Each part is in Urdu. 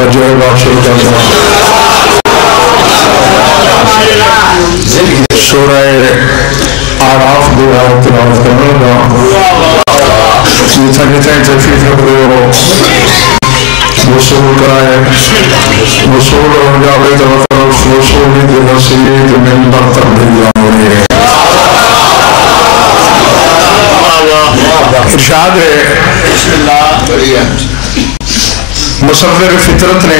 توجہ ہے بخشو سورہ آراف دعا تلاوت کرنے گا جتنے تشریف رکھتے ہو وصول کرائے وصول ہو جاوے تو وصول کی نصیب من برتر دیا ہوئی ہے ارشاد ہے مصور فطرت نے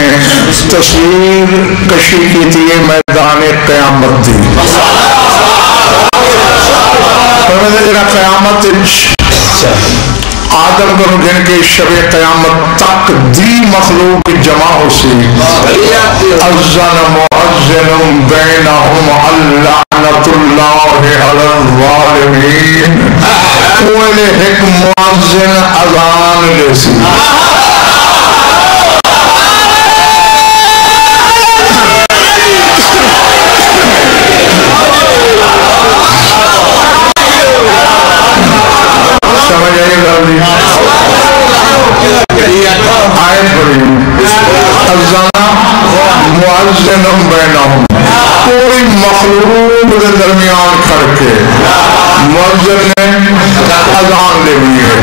تصویر کشی کی تھی میدان قیامت دی جڑا قیامت آدم کو جن کے شب قیامت تک دی مخلوق جمع ہو سی اذن مؤذن بینہم اللعنۃ اللہ علی الظالمین اوہلے ایک مؤذن اذان لے سی کوئی مخلوق کے درمیان کھڑ کے مؤذن نے اذان لے لی ہے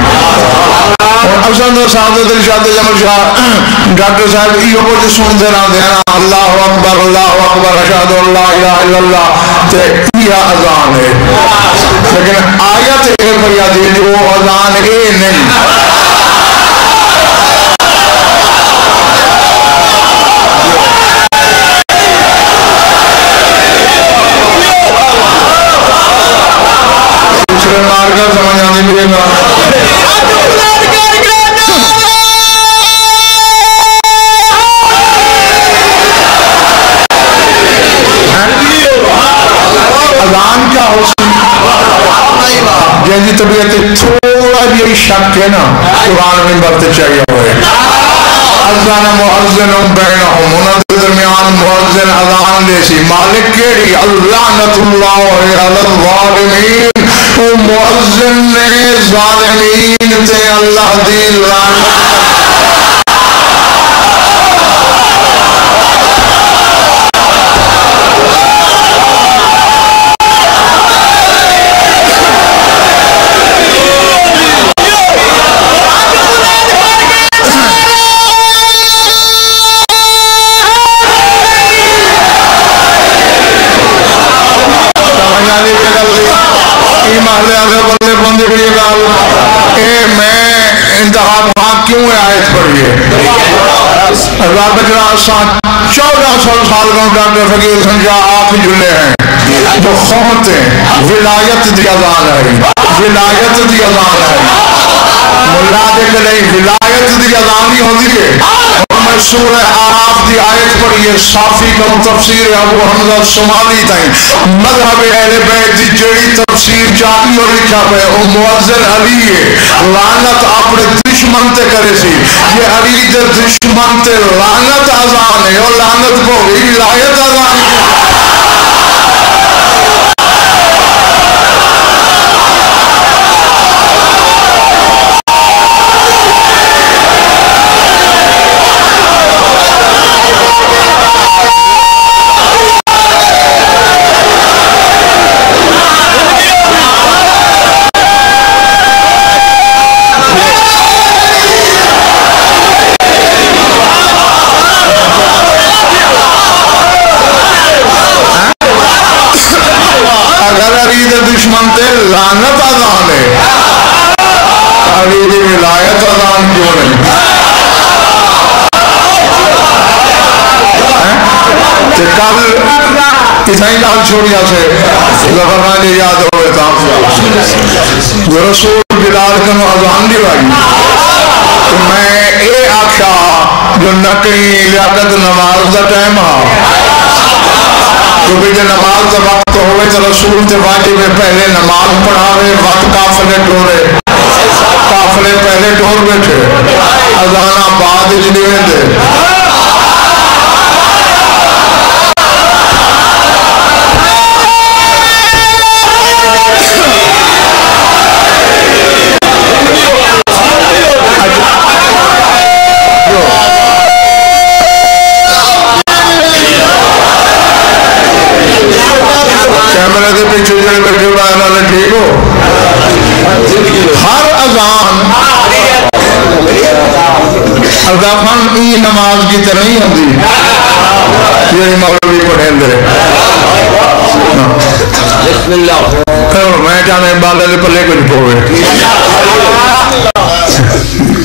اور افسان صاحب ارشاد جمل شاہ ڈاکٹر صاحب یہ کچھ سنتے رہا دینا اللہ اکبر اشہد اللہ الہ الا اللہ تے یہ اذان ہے لیکن آیت ہے فریادی وہ اذان ہے نہیں سمجھ آنے ملے گا اذان کیا ہو جیسی طبیعت تھوڑا بھی شک ہے نا قرآن میں برتے چاہیے ہوئے اذان مؤذن بینہم انہوں کے درمیان مؤذن اذان لے سی مالک کیڑی اللعنۃ اللہ علی الظالمین وہ مؤذن نے ظالمین تے اللہ دی لعنت اللہ بجرہ آسان 1400 سال کا ڈاکٹر فقیر سنجا آپ جلے ہیں جو خوہتے ولایت دی اذان ہے ولایت دی اذان ہے ملا دے کہ نہیں ولایت دی اذان ہی ہوتی ہے اور میں سورہ آراف دی آیت پڑھئے صافی کا تفسیر ابو حمزہ سمالی تائیں مذہب اہل بیت دی جڑی تفسیر جاتی اور لکھا پہ وہ مؤذن علی ہے لعنت اپنے دشمن تے کرے سی یہ علی دے دشمن تے لعنت اذان ہے اور لعنت کو ولایت اذان ہے لعنت اذان ہے علی دی ولایت اذان کیوں نہیں کہ کل اتنی لال چھوڑیا سے زفرمانی یاد ہوئے تھا جو رسول بلال کنو اذان دی بائی تو میں اے آکھا جو نکلی لیاقت نماز دا ٹائم ہاں کیونکہ جو نماز دا وقت ہوئے تو رسول تے واجب میں پہلے نماز پڑھاوے وقت کافلے ٹورے کافلے پہلے ٹور بیٹھے اذانہ بعد اجلیویں دے کی تو نہیں ہوتی یہ مولوی پڑھیں دے میں جانے بالے دے پلے کچھ پوے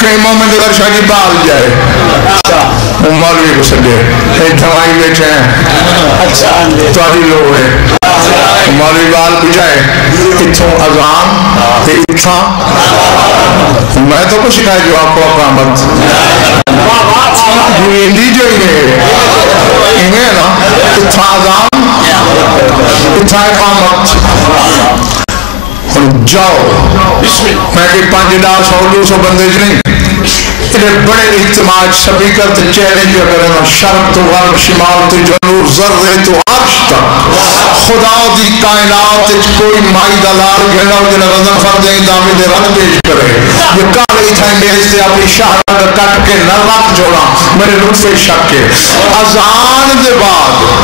کئی مومن اگر شاہی بال جائے مولوی کو سجے دوائی بیٹھے ہیں تاری لوگ ہے مولوی بال بجائے اتھوں اذان اتھا میں تو کچھ شکایت جو آپ کو اقامت ہندی جو انہیں نا اتھا اذان اتھا اقامت جاؤ میں کہ 500 بندے نہیں انہیں بڑے اجتماع سپیکر تے چیلنج کرنا شرق تو غرب شمال تو جنوب ذرے تو عرش تک خدا دی کائنات کوئی مائی دلال گھنا ہو جنہ رضا فردیں دامی دے رد پیش کرے یہ کالی تھائیں میں اس سے اپنی شہر کا کٹ کے نہ رکھ جوڑا میرے لطفے شک کے اذان دے بعد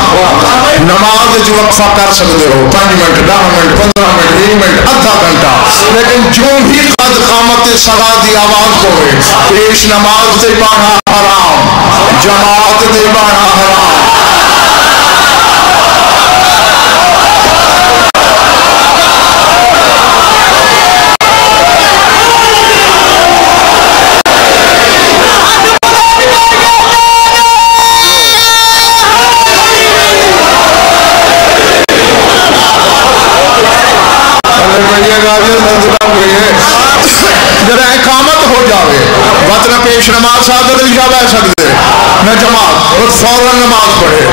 نماز جو وقفہ کر سکتے ہو 5 منٹ 10 منٹ 15 منٹ 20 منٹ آدھا گھنٹہ لیکن جو بھی قد قامت صدا دی آواز ہوئے پیش نماز دے بانا حرام جماعت دے بانا حرام جب اقامت ہو جاوے وطن پیش نماز سعادت علی شاہ بہ سکتے میں جماعت اور فوراً نماز پڑھے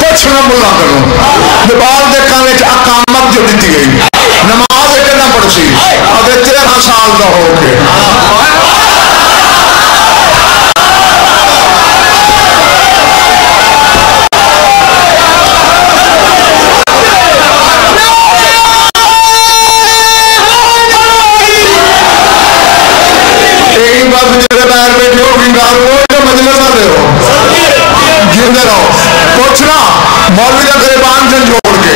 کچھ نہ بلا کروں دبال دیکھانے چا اقامت جو دیتی گئی نماز ایک نہ پڑھ سی ابھی 13 سال کا ہو کے مولوی کا گریبان سے جوڑ کے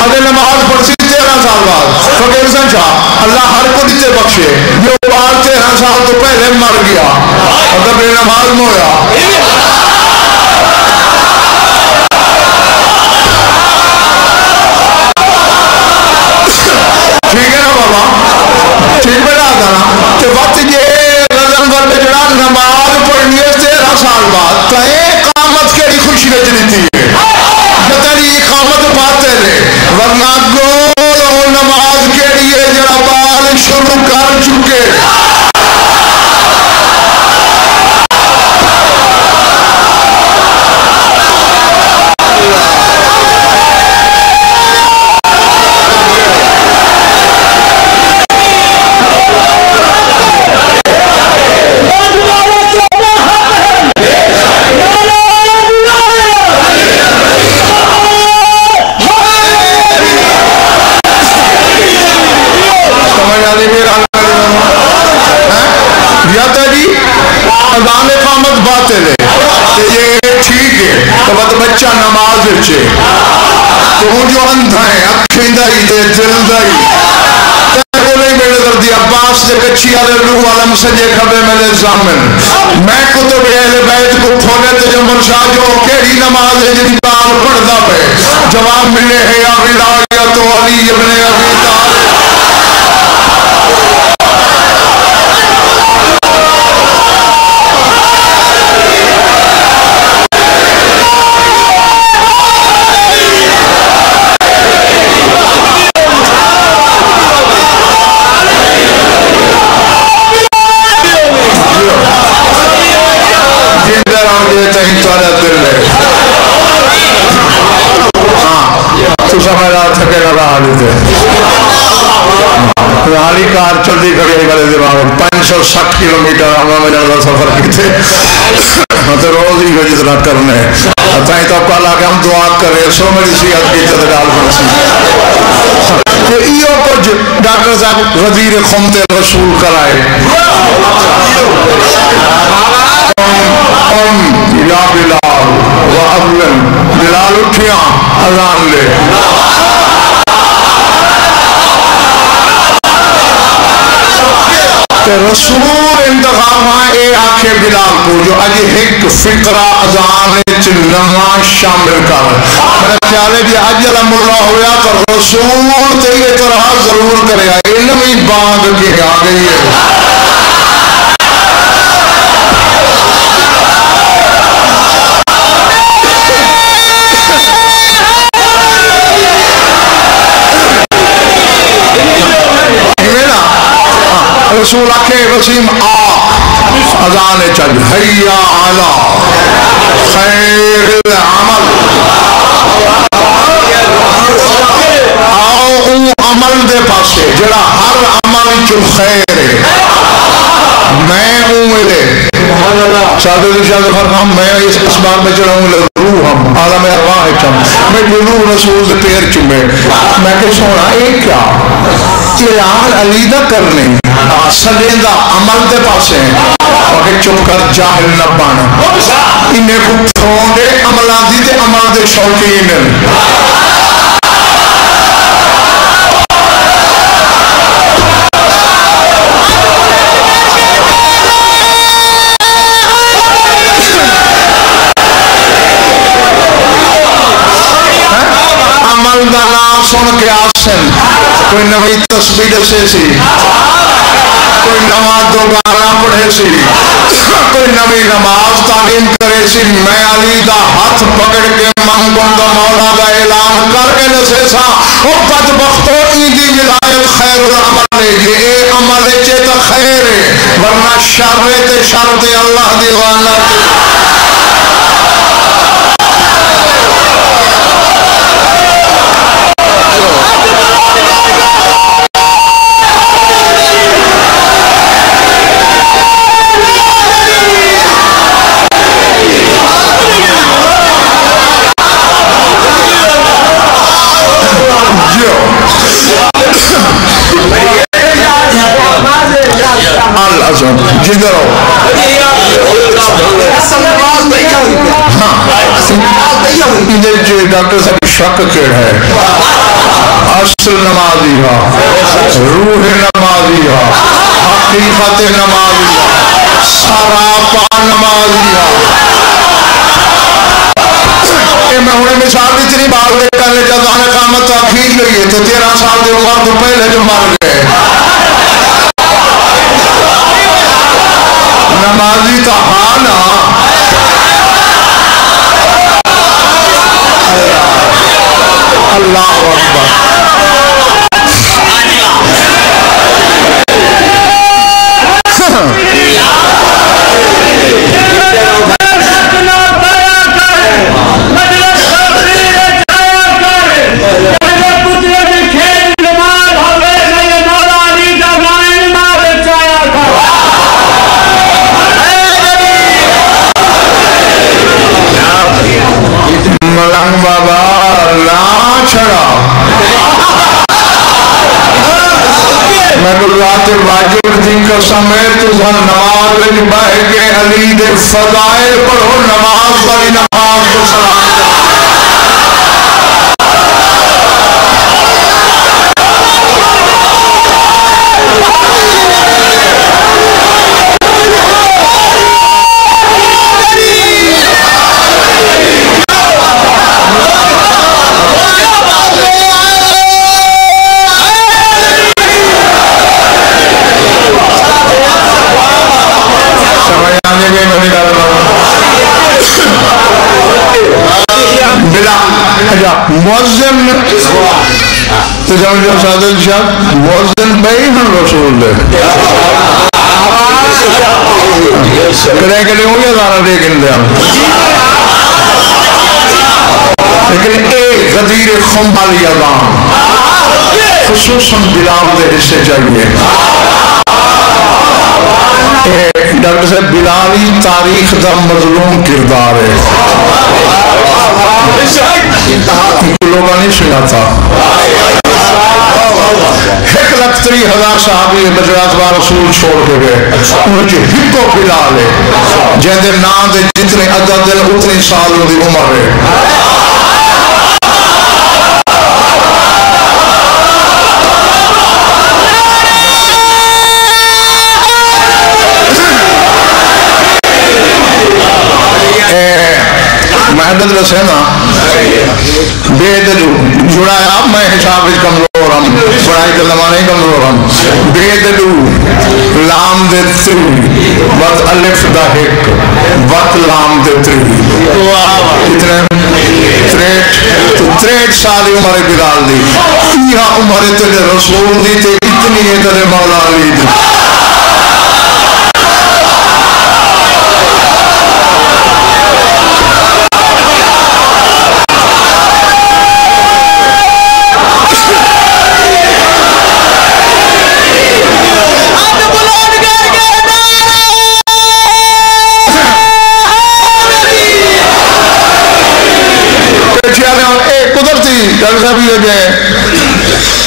اگر نماز پڑھ سی 13 سال بعد فقیر حسن شاہ اللہ ہر کو دیتے بخشے جو بار 13 سال تو پہلے مر گیا اگر بے نماز میں ہویا ٹھیک ہے نا بابا ٹھیک بیٹا آتا نا کہ وقت یہ رضن پر بجڑا نماز پڑھنی ہے 13 سال بعد تو ایک قامت کے لیے خوشی رچنی تھی اقامت باطل ہے ورنہ گول اور نماز کے لیے جڑا بال شروع کر چکے بچہ نماز اچھے تو ہوں جو اندھا ہے اکھیں دائی دے دل دائی تیرے نہیں میرے دردی عباس دے کچھی آلے روح علم سجے کھبے میرے زامن میں کتب اہل بیت کو کھولے تے جمعن شاہ جو کیڑی نماز ہے جن بار پڑھدا پہ جواب ملے ہے یا ولایت علی ابن ابی طالب رالی کار چلتی کھڑی کرے دماغ 560 کلومیٹر ہمیں جانا سفر کیتے تو روز ہی جتنا کرنے تائیں تو کہا کہ ہم دعا کرے سو میری صحت کی تدقال پڑسی کہ ایو کچھ ڈاکٹر صاحب وزیر خمت رسول کرائے یا بلال و ابلن بلال اٹھیاں اذان لے کہ رسول انتخاب اے آکھے بلال کو جو اج ایک فقرہ اذان نواں شامل کر. میرا خیال ہے کہ اج علم اللہ ہویا تو رسول تے یہ طرح ضرور کرے گا. علم ہی باندھ کے آ گئی ہے. رسول آکھے وسیم اذان چل حیا علی خیر العمل. آؤ عمل دے پاسے جڑا ہر عمل چ خیر ہے. میں ہوں میرے سادہ شاہ فرمام میں اس اسباب میں چڑھا ہوں روح ہم عالم ارواح چم میں روح رسول سے پیر چمے. میں کہ سونا ایک کیا اعلان علیدہ کرنے سلیندہ عمل دے پاسے ہیں اور چپ کر جاہل نہ بانا. انہیں کو پھوندے عملان دی تے عمل دے شوقین عمل دا نام سن کے آسن. کوئی نوی تسبیح سے سی, کوئی نماز دوبارہ پڑھے سی, کوئی نوی نماز تعلیم کرے سی. میں علی دا ہاتھ پکڑ کے منگوں دا مولا دا اعلان کر کے نسے سا او بدبختو ایدی ولایت خیر العمل ہے. یہ عمل چیتا خیر ہے ورنہ شر تے شر تے اللہ دیوانا جدھر ہو ڈاکٹر صاحب شک کیڑ ہے. اصل نمازی ہا, روح نمازی ہا, حقیقت نمازی ہا, سراپا نمازی ہا. میں ہونے مثال بھی تیری بات دے کرنے جب آنے قامت تاخیر گئی ہے تو 13 سال دے عمر تو پہلے جو مر گئے. نمازی تا حانا اللہ اکبر. واجب دن کا سمیت تُزہن نماز لج بہ کے علی دے فضائل پڑھو. نماز بڑی نماز کو سلام موزن تو جب سادل شاہ موزن بھائی ہم رسول دے کرے کرے ہوں یا دارہ دیکھن دے ہم. لیکن ایک غدیر خمبالی اذان خصوصاً بلال دے حصے چاہیے. ڈاکٹر صاحب بلالی تاریخ دا مظلوم کردار ہے. لوگوں نہیں سنا تھا. 1,30,000 صحابی بجرات بار رسول چھوڑ کے گئے. انہوں نے ہکو بلال ہے جہاں دے نام دے جتنے عدد دن اتنی سالوں دی عمر ہے. حالت رسے نا بے دلو جڑایا میں حساب کمزور ہم پڑھائی کے زمانے کمزور ہم بے دلو لام دے تری وقت الف دا ہک وقت لام دے تری کتنے 63 سالی عمر بلال دی یہ عمر تیرے رسول دی تے اتنی ہے تیرے مولا علی دی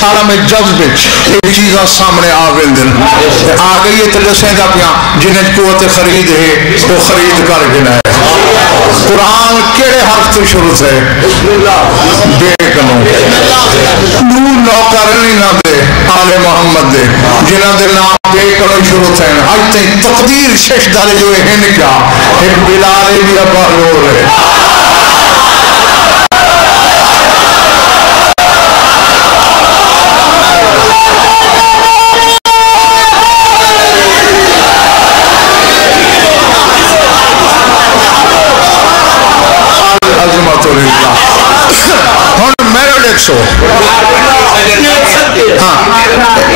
عالم جذب ایک چیزاں سامنے آویل دن آگئی ہے تلسیں دا پیا جنہیں قوت خرید ہے وہ خرید کر گنا ہے قرآن کیڑے حرف تو شروع سے بے کنو نور نوکرنی نہ دے آل محمد دے جنہ دے نام بے کنو شروع سے آج تین تقدیر شش دارے جو ہے کیا ایک بلال بھی ابا رو رہے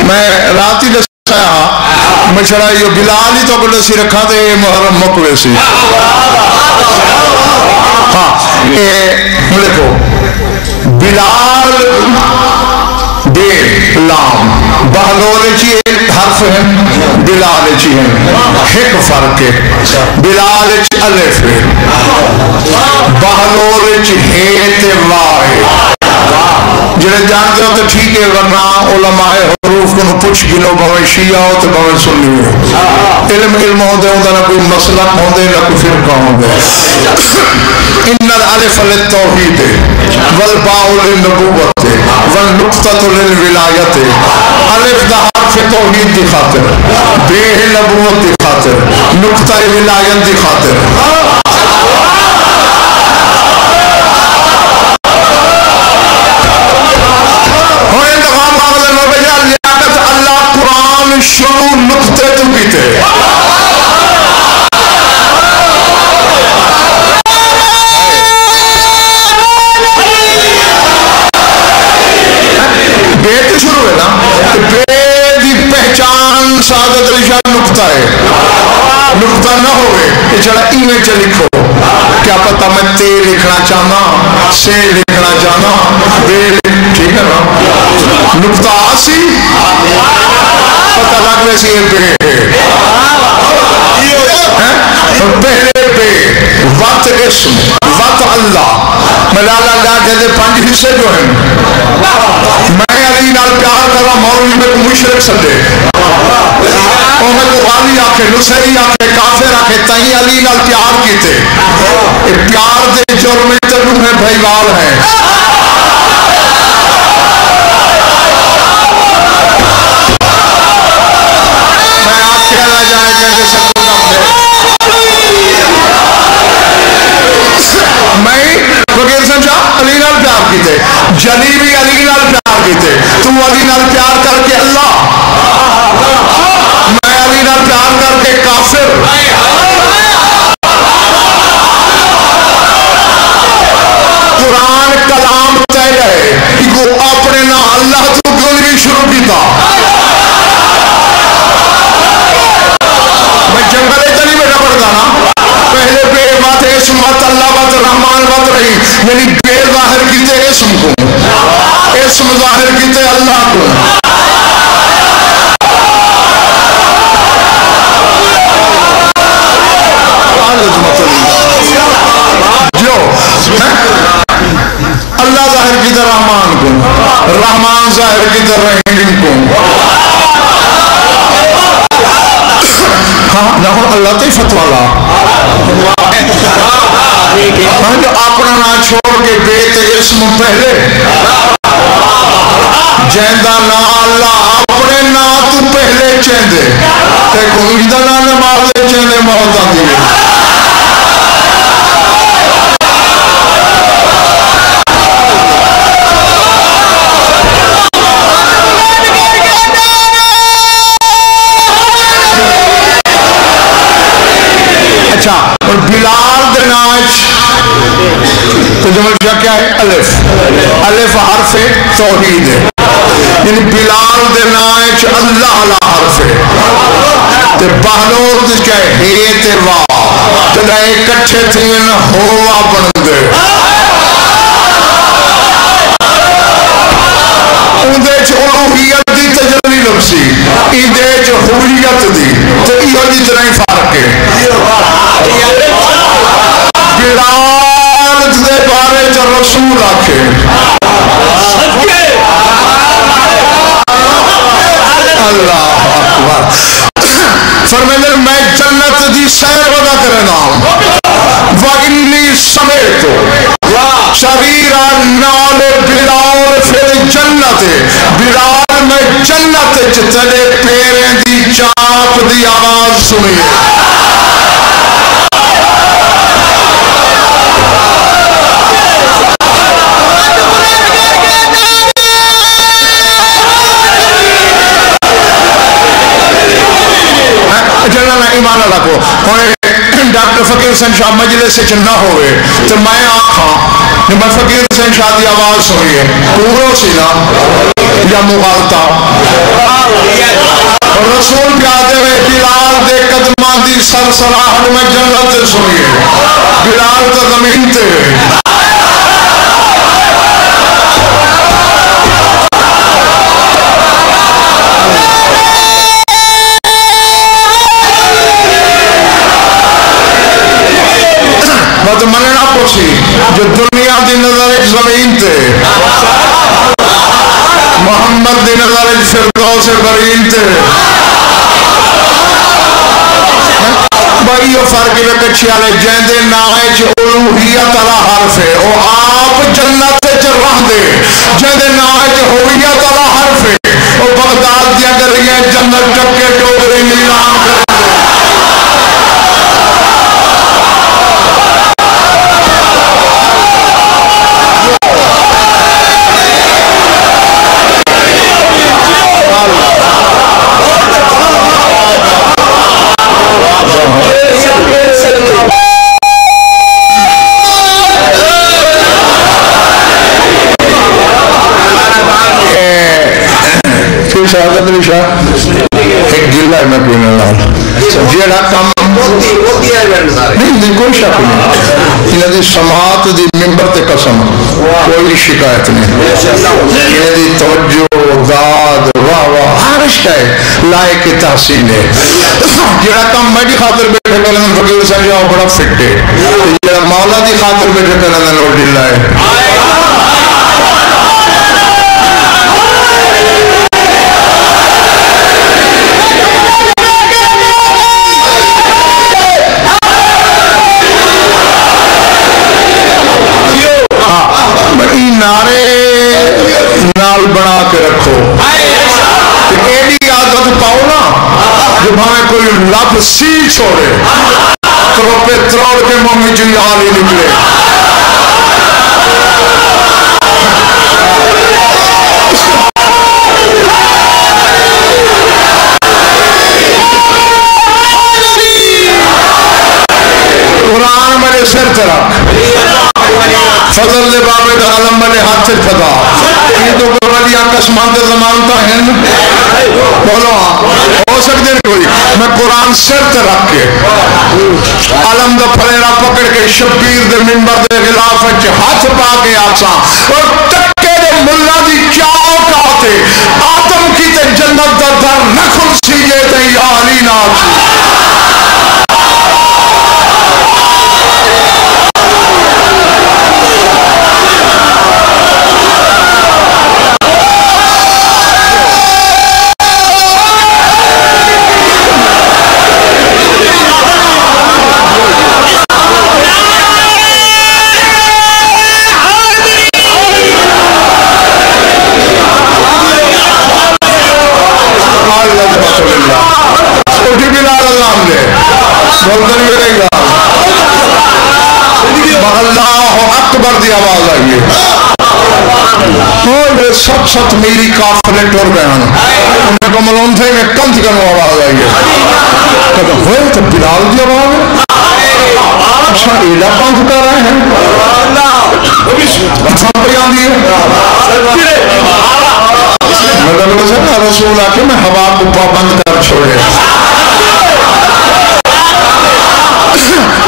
میں رات ہی دسایا میں چھڑا یہ بلال ہی تو بلے سی رکھا دے محرم مکوے سی ہاں لکھو بلال بے لام بہلول چیئے حرف ہیں بلال چیئے ایک فرق ہے بلال چیئے الف ہے بہلول چیئے تے وائے جنہیں جانتے ہو تو ٹھیک ہے ورنہ علماء حروف کو پوچھ گنو بھویں شیعہ ہو تو بھویں سنی ہو علم ہو دے نہ کوئی مسلک ہو دے نہ کوئی فرقہ ہو دے ان الالف للتوحید والباء للنبوت والنقطۃ للولایت الف دا حرف توحید دی خاطر بے نبوت دی خاطر نقطہ ولایت دی خاطر شروع نقطے تو کیتے بے تو شروع ہے نا بے دی پہچان سعادت رشاہ نقطہ ہے نقطہ نہ ہوئے یہ چڑھا ایمیں چھ لکھو کیا پتہ میں تے لکھنا چاہنا سے لکھنا چاہنا بے ٹھیک ہے نا نقطہ آسی پتہ لگ ویسی یہ بے ہے پہلے بے وقت اسم وقت اللہ ملالا اللہ کہتے 5 حصے جو ہیں میں علی نال پیار کر رہا مولوی میں کو مشرک سدے اور میں کو غالی آکھے نصری آکھے کافر آکھے تہیں علی نال پیار کیتے پیار دے جرم تنو ہے بھائیوال ہیں جلی بھی علی نال پیار کیتے تو علی نال پیار کر کے اللہ میں علی نال پیار کر کے کافر قرآن کلام تے رہے کہ اپنے نا اللہ تو گلوی شروع کیتا میں جنگلے تو نہیں بیٹا پڑتا نا پہلے بے بات اسم بات اللہ بات رحمان بات رہی یعنی بے ظاہر کیتے اسم کو اسم ظاہر کیتے اللہ کو جو اللہ ظاہر کیتے رحمان کو رحمان ظاہر کیتے رحیم کو ہاں نہ اللہ تے فتوہ لا جو اپنا نہ چھوڑ کے بیت اسم پہلے جیندہ نا اللہ اپنے نا تو پہلے چیندے تے کوئی دا نا نماز دے چیندے موت آتی ہے حرف توحید ہے، یعنی بلال دے نائے چ اللہ علا حرف ہے، تے بہلول دے چاہے ہے تے واہ جدائے کٹھے تھین ہوا بندے اندے چ الوہیت دی تجلی لبسی، اندے چ ہولیت دی تو یہ دی طرح فرق ہے۔ بلال دے بارے چ رسول آکھے اللہ اکبر، فرمائے میں جنت دی سیر ودا کرنا ہوں، وَإِنِّي سَمِعْتُ شَرِيرًا نَالِ بِلَالِ فِي الْجَنَّةِ، بلال میں جنت تیرے پیریں دی چاپ دی آواز سنی جنرل ایمان اللہ کو ڈاکٹر فقیر حسین شاہ مجلس سے نہ ہوئے تو میں آنکھاں میں فقیر حسین شاہ دی آواز سنیے پورو سی نا یا مغالطہ رسول پیادے ہوئے بلال دے قدمان دی سرسراہٹ میں جنت سے سنیے بلال تا زمین تے تو منہ نہ پوچھی جو دنیا دی نظر ایک زمین تے محمد دی نظر ایک فردوس برین تے بھائی یہ فرق ہے کچھی آلے جیندے نائے چھ الوہیت علا حرف ہے او آپ جنت سے چھ رہ دے جیندے نائے چھ ہویت علا حرف ہے او بغداد دیا کر رہی ہیں جنت چکے ٹوکرے نیلام کر شہادت علی شاہ ایک گلہ ہے میں پینے لال جیڑا کام نہیں کوئی شک نہیں انہیں دی سماعت دی ممبر تے قسم کوئی شکایت نہیں انہیں دی توجہ داد واہ واہ ہر شاہ لائق تحسین ہے جیڑا کام میں دی خاطر بیٹھے کرنے فقیر حسین شاہ بڑا فٹ ہے جیڑا مولا دی خاطر بیٹھے کرنے لوڑ ڈلہ ہے نعرے نال بنا کے رکھو ایڈی عادت پاؤ نا جو ہمیں کوئی لب سی چھوڑے تروپے تروڑ کے منہ میں جو حال ہی نکلے قرآن میں نے سر ترک فضل دے بابے دا علم ملے ہاتھ سے پھدا یہ تو ولی آکسمان دے زمان تا ہیں بولو ہو سکتے نہیں کوئی میں قرآن سر تے رکھ کے علم دا پھلیرا پکڑ کے شبیر دے منبر دے غلاف ہے ہاتھ پا کے آسا اور تکے دے ملا دی چاہو کہتے آدم کی تے جنت دا در نہ کھل سیجے تے یا علی ناچ اکبر دی آواز آئیے سب ست میری کافلے ٹور گئے ہیں انہیں کو ملون تھے میں کم تھی کنو آواز آئیے کہتا ہوئے تو بلال دی آواز ہے اچھا ایڈا پانچ کر رہے ہیں رسول آ کے میں ہوا کو پابند کر چھوڑے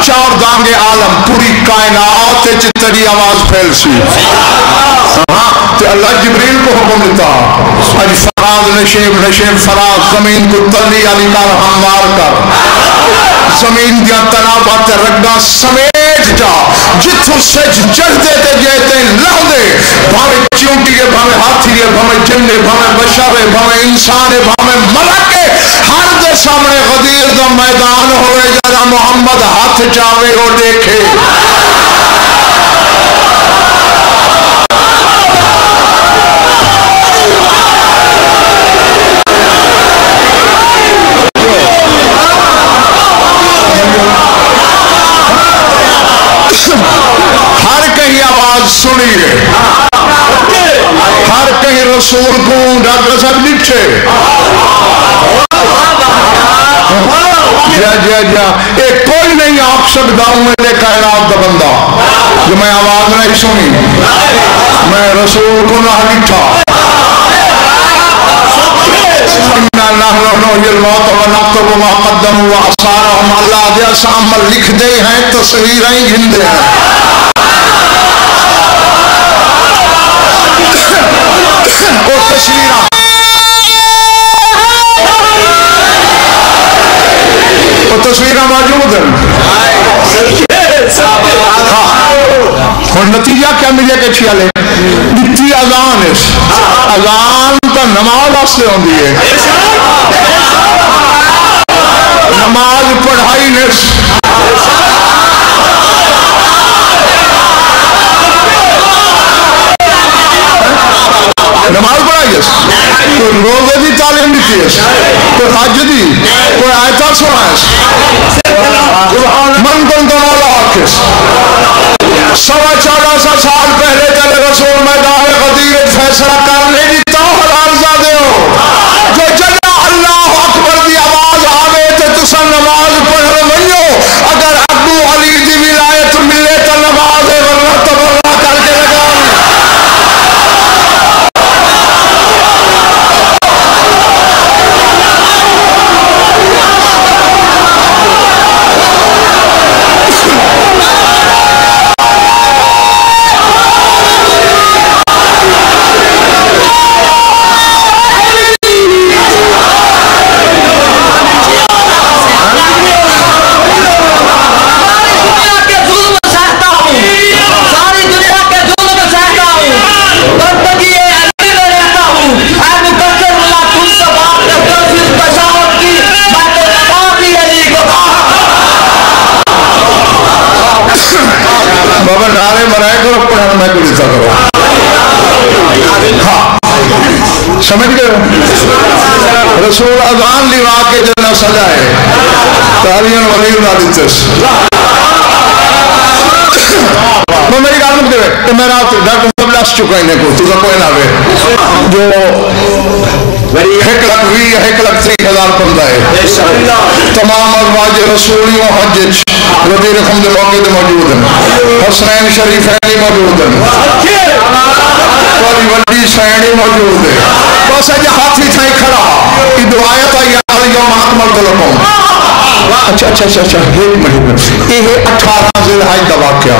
چار دانگے عالم پوری کائنات تیری آواز پھیل سی تو اللہ جبریل کو حکم دیتا اج فراز نشیب فراز زمین کو تلی علی کر ہموار کر زمین دیا تنابات رگا سمیٹ جا جتھو سج چڑھ دیتے جیتے لہ دے بھامے چونٹی ہے بھامے ہاتھی ہے بھامے جنگے بھامے بشر ہے بھامے انسان ہے بھامے ملک ہے ہر دے سامنے غدیر دا میدان ہوئے جرا محمد ہاتھ چاوے ہو دیکھے ہر کہیں آواز سنیے ہر کہیں رسول کو ڈاکٹر صاحب لکھے جا ایک کوئی نہیں آپ سکتا ہوں میرے کائنات کا بندہ جو میں آواز نہیں سنی میں رسول کو نہ لکھا اللہ جیسا عمل لکھ دے ہیں تصویریں گھن دے ہیں وہ تصویریں موجود ہیں اور نتیجہ کیا ملے کہ چھیالے اتنی اذان ہے اذان کا نماز آسلے ہوں دی ہے نماز پڑھائی نس نماز پڑھائی ہے کوئی روزے دی تعلیم دیتی ہے کوئی حج دی کوئی آیتہ سنا ہے من کن تو مولا حافظ 14.5 سال پہلے تیرے رسول میدان غدیر فیصلہ کرنے دیتا ہوں حلال زادے ہو جو جگہ اللہ اکبر دی آواز آوے تے تسا نماز پڑھ رہے اگر ابو علی دی ولایت ملے تو نماز ورنہ تبرہ کر کے لگا سمجھ گئے رسول اذان لیوا کے جنہ سجائے تالیاں ولیل نہ دیتس میں میری گال مکتے ہوئے کہ میرا ڈاکٹر صاحب لاس چکا ہی نہیں کو تو کوئی نہ ہوئے جو 1,20,000 پردہ ہے تمام ازواج رسولیوں حج وزیر خمد موقع موجود ہیں حسنین شریفین موجود ہیں والی وڈی سینی موجود ہے بس اجھے ہاتھی تھائی کھڑا یہ دعایت آئی یوم اکمل لکم اچھا ایک منٹ یہ 18 ذی الحج کا واقعہ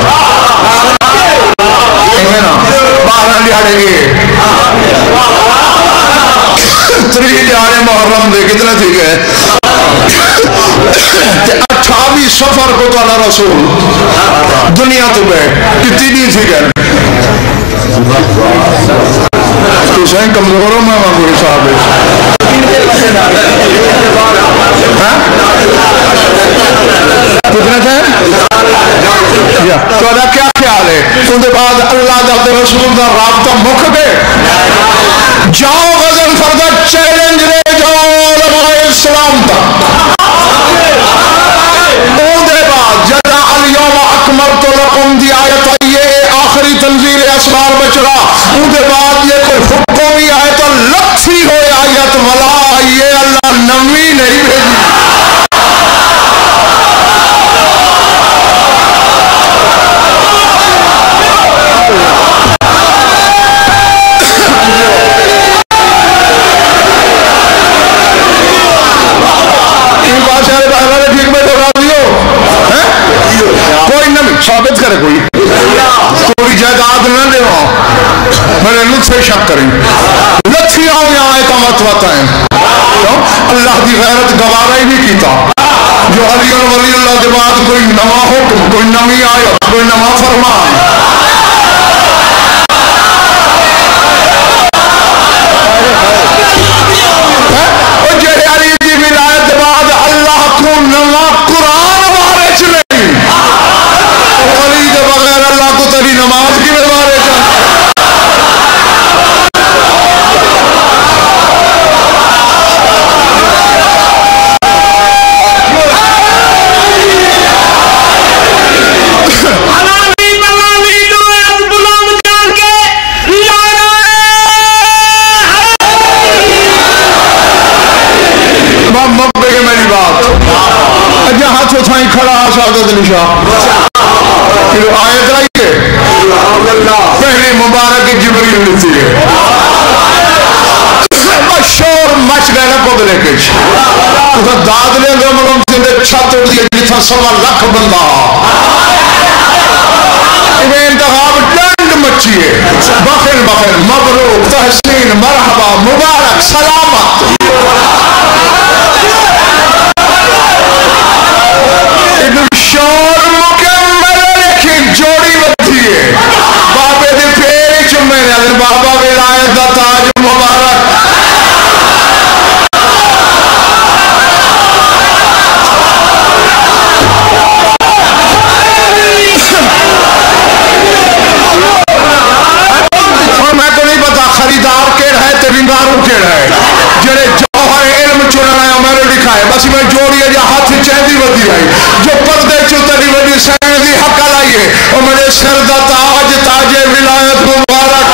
یہ نا 12 دیہاڑے گئے 3 دیہاڑے محرم دے کتنے تھی گئے 28 سفر کو تو اللہ رسول دنیا تو بیٹھ کتنی نہیں تھی گئے تو سہیں کمزوروں میں مانگوری صاحب کتنے تھے تو اللہ کیا خیال ہے تو دے بعد اللہ دے رسول دا رابطہ مکھ گئے جاؤ غزل فردہ چیلنج لے جاؤ علماء اسلام تا اون دے بعد جدا الیوم اکملت لکم دی آیت آئیے آخری تنزیل اسرار بچرا اون دے بعد یہ کوئی حکومی آیت لکھی ہوئے آیت ولا یہ اللہ نمی نہیں بھیجی شک کریں لتھی آؤ یہاں اقامت وطائیں اللہ دی غیرت گوارا ہی نہیں کیتا جو علی ولی اللہ کے بعد کوئی نواں حکم کوئی نوی آیت کوئی نواں فرمان اور جڑے علی دی ولایت کے بعد اللہ کو نواں قرآن بارے چلے علی کے بغیر اللہ کو تیری نماز کی بارے چلے کھڑا سعادت علی شاہ آیت رہی ہے پہلی مبارک جبریل لیتی ہے شور مچ گئے نا پودلے کچھ داد لے گا ملوم سے چھت اڑ دیا جتھا 1.25 لاکھ بندہ انتخاب ڈنڈ مچی ہے بخیر بخیر مبروک تحسین مرحبا مبارک سلامت شور مکمل لیکن جوڑی بتی ہے بابے دے پیری چمے نے بابا ولایت دا تاج مبارک اور میں تو نہیں پتا خریدار کیڑا ہے تے رنگارو کیڑا ہے جڑے جوہر علم چننا ہے میں نے لکھا ہے بس میں جوڑی ہے جا ہاتھ چہدی بدی آئی جو پردے چوتری وڈی سین دی حق لائیے اور میرے سر دا تاج تاج ولایت مبارک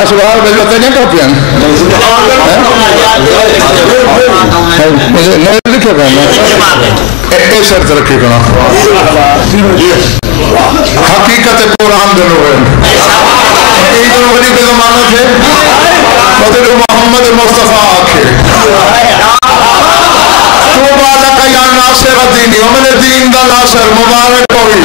اسوار بجوتے نہیں کاپیاں نہیں لکھے گا اے شرط رکھے گا حقیقت قرآن دنو ہے ایک دنو غریب کے زمانہ تھے مدر محمد مصطفیٰ آکھے تو بالکہ یا ناصر دینی ومن دین دا ناصر مبارک ہوئی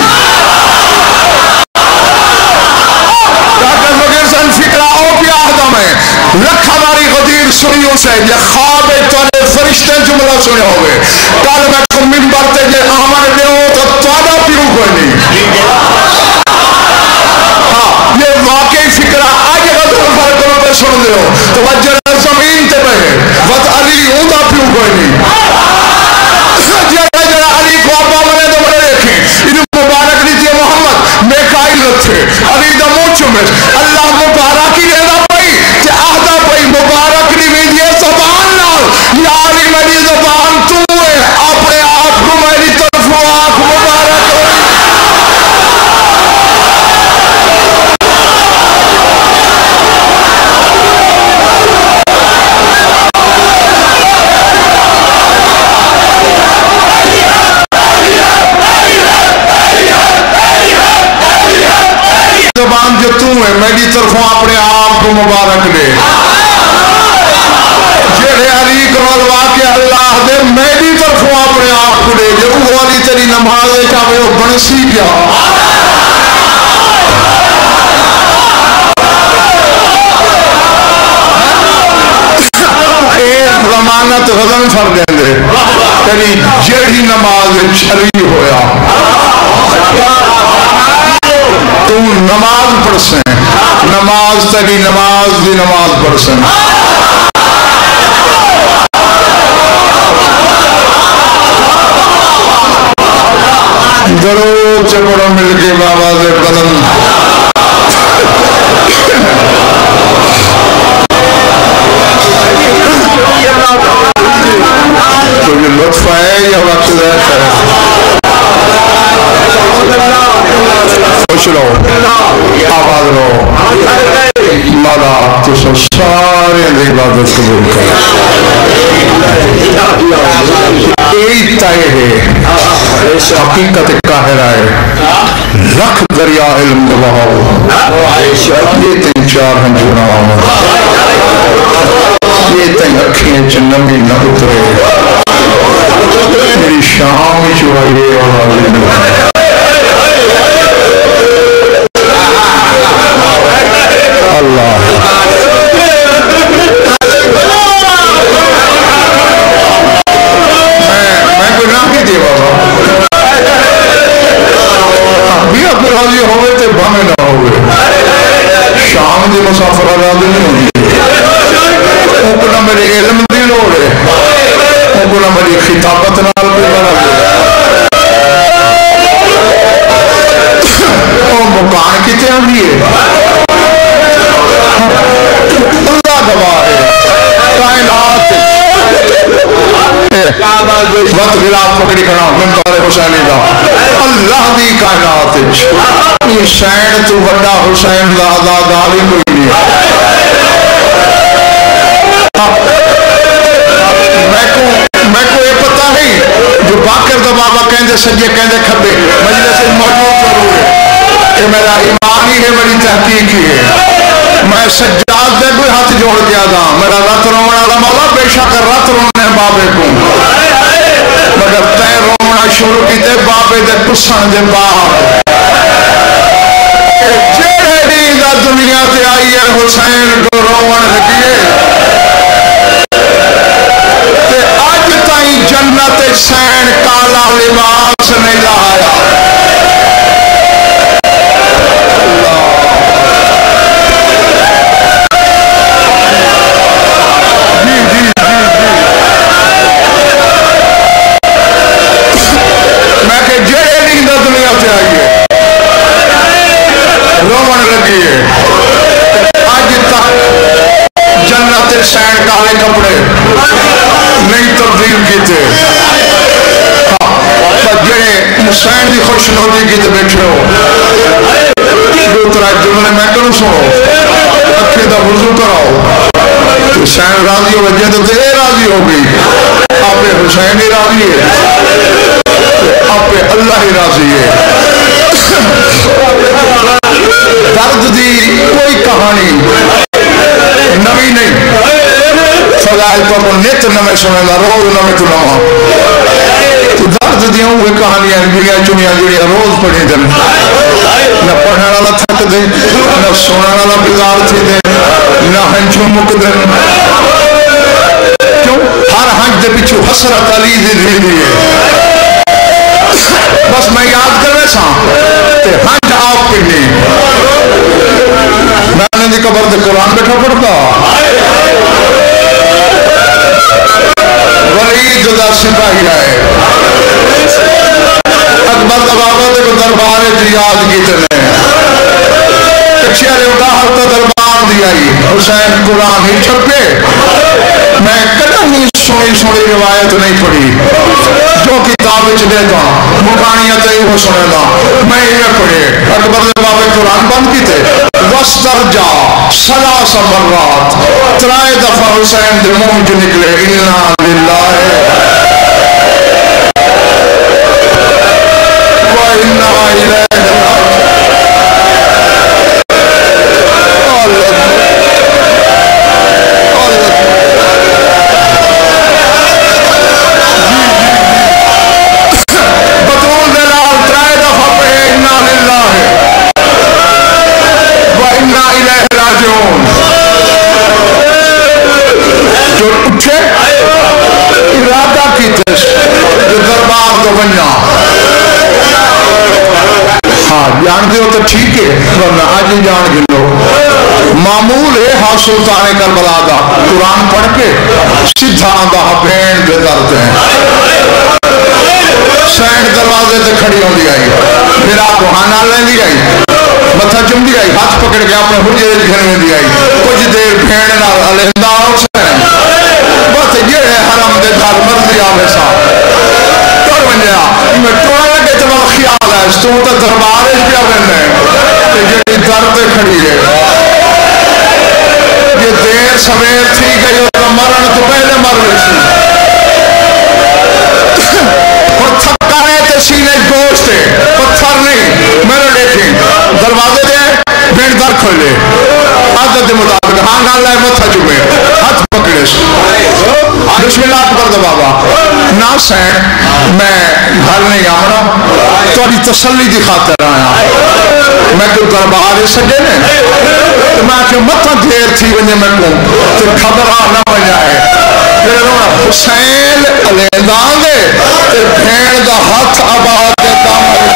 ڈاکٹر فقیر سن فکرہ او بھی آدم ہے رکھ ہماری غدیر سنیوں سے یہ خواب تونے فرشتے جملہ سنے ہوئے کل میں کو منبر تے جے آمن دے ہو تو توڑا پیو کوئی نہیں ہاں یہ واقعی فکرہ آج غدر فرقوں پہ سن دے ہو تو وجہ زمین تے بہے وقت علی اوندا پیو کوئی نہیں جڑا علی کو آبا منے تو بڑے دیکھیں انہوں مبارک لیتی ہے محمد میکائل رکھے علی دا موچوں میں اللہ مبارکی رہنا پئی کہ آہدہ پئی مبارک نہیں دیئے زبان نال یا علی میری زبان تو ہے اپنے آپ کو میری طرف آنکھ مبارک ہوئی زبان جو تو ہے میری طرف اپنے آپ کو مبارک دے جڑے علی کرول واقع اللہ دے میری طرف اپنے آپ کو دے جو وہ علی تیری نماز ہے چاہے وہ بنسی کیا ایک ضمانت غزن فر دیں دے تیری جیڑی نماز چلی ہویا تو نماز پڑھ سیں نماز تیری نماز دی نماز پڑھ سیں درود سے پڑھو مل کے بابا دے قدم تو یہ لطف ہے یا وقت ہے خوش رہو آباد رہو مالا تو سو سارے دی عبادت قبول کرے ایک تائے ہے حقیقت قاہرہ ہے لکھ دریا علم دباؤ یہ تین چار ہنجونا یہ تین اکھیں چنمی نہ اترے میری شام چوائے اور اللہ میں گناہ کی دے بابا بھی آپ راضی ہوئے تھے بھامے نہ ہوئے شام دی مسافر راضی نہیں ہوئی ان کو نہ میرے علم دی لوڑ ہے ان کو نہ میری خطابت نال بھی بنا وہ مکان کتے آن دیئے اللہ گواہ ہے کائنات وقت غلاف پکڑی کھڑا منبر حسینی دا اللہ دی کائنات حسین تو بڑا حسین دا عزاداری کوئی نہیں میں کو یہ پتہ نہیں جو باقر دا بابا کہندے سجے کہندے کھبے مجلس موجود ضرور ہے کہ میرا ایمان ہی ہے میری تحقیق ہی ہے میں سجاد دے کوئی ہاتھ جوڑ کے آدھا میرا رت رونا دا مولا بے شک رت رونے بابے کو مگر تے رونا شروع کی تے بابے دے پسن دے باپ جیڑے دیدہ دنیا تے آئی ہے حسین کو روان لگیے تے آج تائیں جنت حسین کالا لباس نہیں لایا حسین کالے کپڑے نہیں تبدیل کیتے جڑے حسین دی خوش نوزی کیتے بیٹھے ہو دو طرح جملے میں کروں سنو اکھے دا وضو کراؤ حسین راضی ہو وجہ تو تے راضی ہو گئی آپ حسین ہی راضی ہے آپ اللہ ہی راضی ہے درد دی کوئی کہانی نوی نہیں فضائل پر نیت نمے سنینا روز نمے تو نمہ تو درد دیوں ہوئے کہانیاں گریاں چنیاں جڑیاں روز پڑھی دن نہ پڑھنا والا تھک دے نہ سونا والا بیزار تھی دے نہ ہنچوں مک دن کیوں ہر ہنچ دے پیچھو حسرت علی دی ہے بس میں یاد کر رہے ساں تے ہنچ آپ کے نہیں میں نے دی قبر دے قرآن بیٹھا پڑھتا ولید دا سپاہی آئے اکبر دبابہ دے کو دربار جیاد کی تنے کچھیارے اٹھا تا دربار دی آئی حسین قرآن ہی چھپے میں کدھا ہی سنی روایت نہیں پڑھی جو کتاب اچھ دیتا مکانیت ہی ہو سنے دا میں یہ پڑھے اکبر دبابہ قرآن بند کی تے وسترجا سلاس مرات ترائے دفعہ حسین دے منہ جو نکلے اِنَّا لِلَّهِ وَإِنَّا إِلَيْهِ جان دے ہو تو ٹھیک ہے ورنہ آج ہی جان گلو معمول ہے ہاں سلطان کربلا دا قرآن پڑھ کے سدھا آندہ بین دے درد ہیں سینٹ دروازے تے کھڑی ہوں دی آئی پھر آپ کو ہانا لیں دی آئی متھا چم دی آئی ہاتھ پکڑ کے اپنے حجر گھر میں دی آئی کچھ دیر بھین نال علیہدہ حسین بس یہ ہے حرم دے دھار مرضی آوے سا کر بنیا میں ٹوڑا لگے تو وہ خیال ہے اس تو دربارش بھی آوے میں کہ یہ درد کھڑی ہے یہ دیر سویر تھی گئی ہو تو مرن تو پہلے مر رہی سی اور تھکا ہے تو سینے گوشت ہے پتھر نہیں میرے دیکھیں دروازے دے بینڈ در کھولے عادت دے مطابق ہاں گال لائے متھا چکے ہاتھ پکڑے بسم اللہ کر دو بابا نہ سین میں گھر نہیں آمنا تو ابھی تسلی دی خاطر آیا میں کوئی دربار سجے نے تو میں کہ متھا دیر تھی ونجے میں کو تو خبر نہ بجائے حسین علیندان دے تو بھین دا ہاتھ آباد دے دامن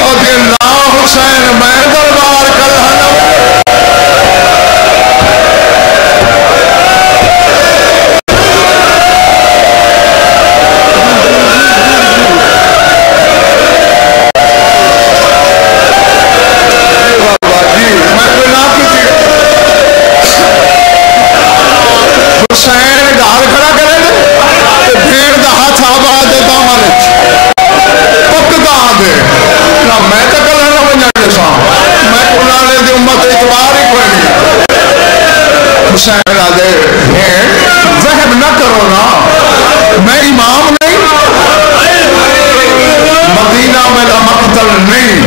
اور دے نا حسین میں دربار کر ہنو ذہب نہ کرو نا میں امام نہیں مدینہ میں مقتل نہیں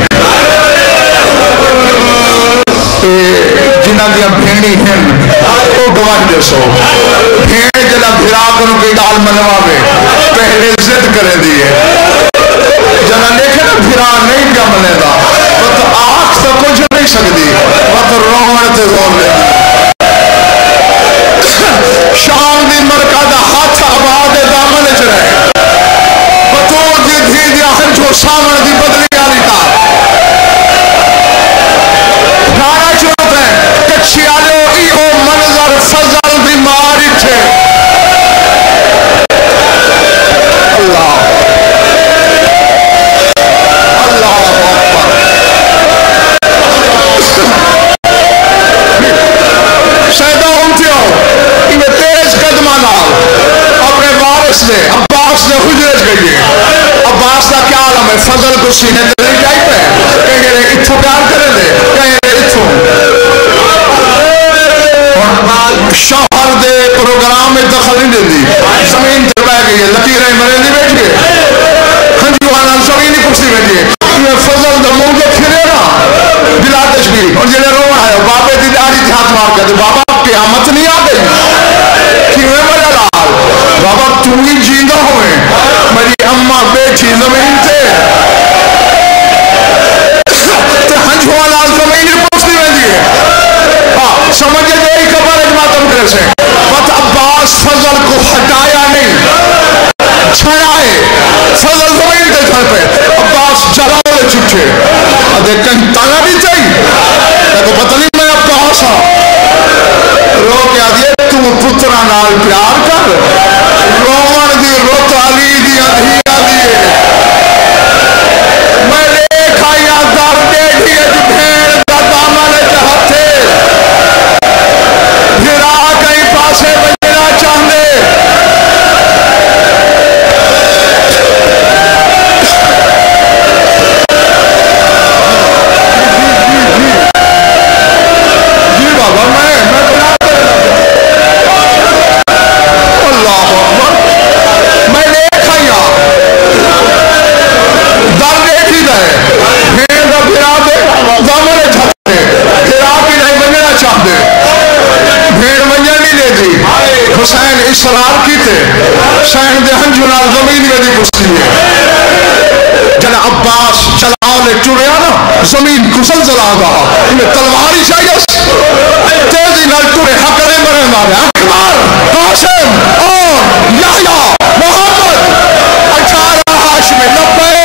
جنہ دیا بھینی ہیں وہ گواہ دے سو بھین جلا بھرا کروں کی ڈال منواوے پہلے ضد کرے دیئے جنہ دیکھے نا بھرا نہیں کیا ملے دا وہ تو آنکھ تو کچھ نہیں سکتی وہ تو روحن تے زور لے شام دی مرکزہ ہاتھ آباد دامن چ رہے بطور دی دھی دیا ہنچو سامن دی بدلی آلی تا گانا چوت ہے کچھی آلو ایہو منظر فضل دی ماری تھے اللہ اللہ اکبر سیدہ امتیو عباس نے حجرت گئی عباس کا کیا عالم ہے فضل کو سینے دلی جائی پہ کہیں گے اتھو پیار کرے دے کہیں گے اتھو شوہر دے پروگرام میں دخل نہیں دے دی زمین تے بہ گئی ہے لکیریں مرے نہیں بیٹھ گئے ہنجوانا زمین نہیں پکسی بیٹھ گئے یہ فضل دا منہ جو پھرے نا بلا تشبیح اور جنہیں روح آئے بابے دی داری تھی ہاتھ مار کر دے بابا قیامت نہیں آ گئی کیویں مجھے لال بابا تم ہی جیندہ ہوئے میری اماں بیٹھی زمین تے ہنجوانا زمین نہیں پکسی بیٹھ گئے سمجھے جو ایک خبر اجماعتم کرے سے بات عباس فضل کو ہٹایا نہیں چھڑائے فضل زمین کے گھر پہ عباس جلاؤ لے چکے ادھے کہیں تانا بھی چاہیے لیکن پتہ نہیں میں عباس ہوں رو کیا دیئے تم پترہ نال پیار کر رومن دی روت علی دی اندھیا دیئے میں دیکھا یا دار دیکھی ہے جو بھیڑ دا دامن چاہتے پھر آ کہیں پاسے بجنا چاہنے جی بابا میں بنا اللہ اکبر میں دیکھا یا در دیکھی دے پھر دا پھرا دے دامنے چھتے پھر آ کی نہیں بجنا چاہتے بھیڑ منجر نہیں دے دی حسین اسرار کی تھے حسین دے ہنجونا زمین میں دی کسی ہے جنہ عباس چلاؤ لے چڑیا نا زمین کسل زلا گا انہیں تلواری چاہیے تیزی نال چڑے حقرے مرے مارے اکبر قاسم اور یحییٰ محمد 18 ہاشمی نبے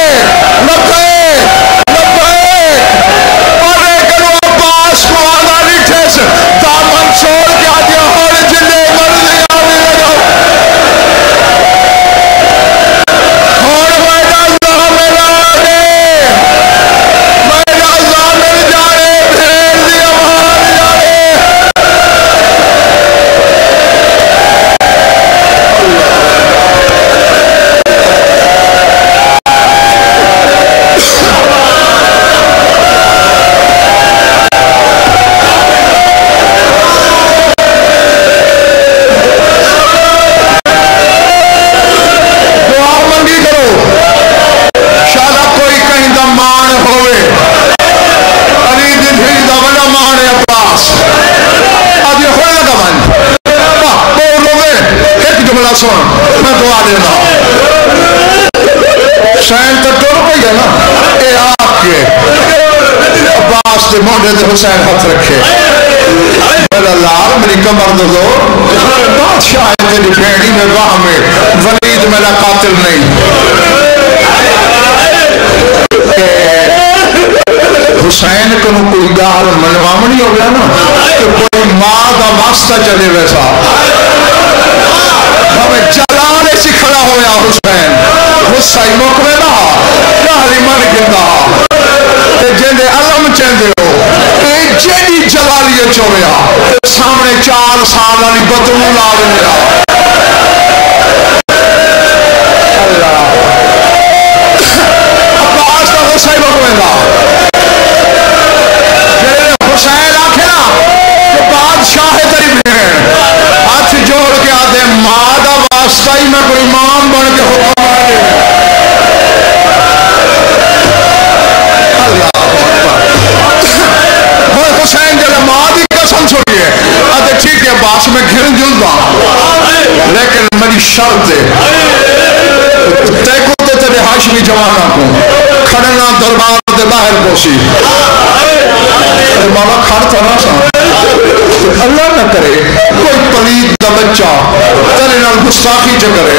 اور ایکنو عباس کو آنا نہیں ٹھیس دامن چھوڑ کے آدیا اور جلے مرضی آوی لگا اور میڈا زامن آنے میڈا زامن جانے بھیل دیا سن میں دعا دینا حسین تو ٹر پئی ہے نا اے آپ کے عباس دے موڈے دے حسین ہاتھ رکھے میرا لال میری کمر دو بادشاہ تیری بھیڑی میں واہ میں ولید میرا قاتل نہیں حسین کو کوئی گال منوامنی ہو گیا نا کہ کوئی ماں دا واسطہ چلے ویسا ہمیں جلانے سے کھڑا ہویا حسین حسین مکمے دا جہری من گندہ جندے علم چندے ہو جیدی جلالیے چویا سامنے 4 سال والی بطول آویا عباس دا حسین مکمے دا حسین آکھے نا کہ بادشاہ تری بھین ہاتھ جوڑ کے آدھے ماں دا واسطہ ہی میں کوئی امام بن کے حکم آئے اللہ اکبر حسین جلے ماں دی قسم چھوڑیے آدھے ٹھیک ہے باس میں گھر جل دا لیکن میری شرط ہے تیکو تے تیرے ہاشمی جوانہ کو کھڑنا دربار دے باہر پوسی مولا کھڑتا نہ سا اللہ نہ کرے کوئی پلید دا بچہ تیرے نال گستاخی چ کرے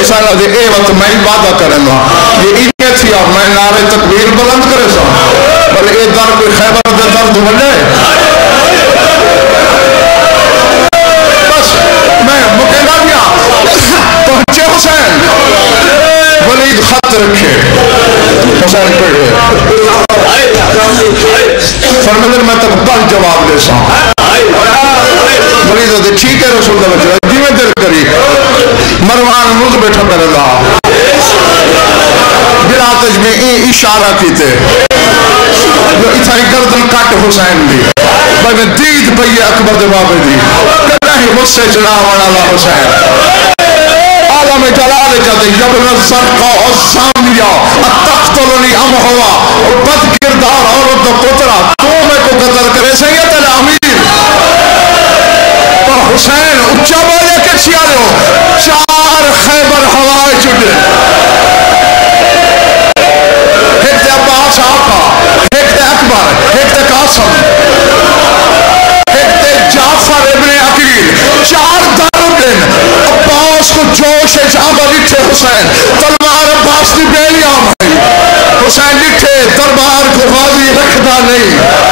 حسین دے اے وقت میں وعدہ کریں گا یہ اینے تھی اور میں نعرے تکبیر بلند کرے سا بلے اے در کوئی خیبر دے درد ہو جائے بس میں مکینہ گیا پہنچے حسین ولید خط رکھے حسین پڑھے فرمدر میں تک بل جواب دے سا ولید دے ٹھیک ہے رسول اللہ بچہ جی میں دل کری مروان ملک بیٹھا کر اللہ بلا تجمع اشارہ کی تے جو اتھائی گردن کٹ حسین دی بھائی میں دید بھئی اکبر دے بابے دی کہتا ہی غصے چڑھاوان اللہ حسین عالم جلال جاتے یبن الزرقہ الزامیہ اتقتلنی ام ہوا بد کردار عورت و قطرہ تو میں کو قتل کرے سید الامیر اور حسین اچھا بولے کے چھیارے ہو 4 خیبر ہوائے چڑھے ایک تے عباس آقا ایک تے اکبر ایک تے قاسم ایک تے جعفر ابن عقیل 4 دارودن عباس کو جوش اجابہ لٹھے حسین تلوار عباس دی بیلیاں بھائی حسین لٹھے دربار کو غازی رکھتا نہیں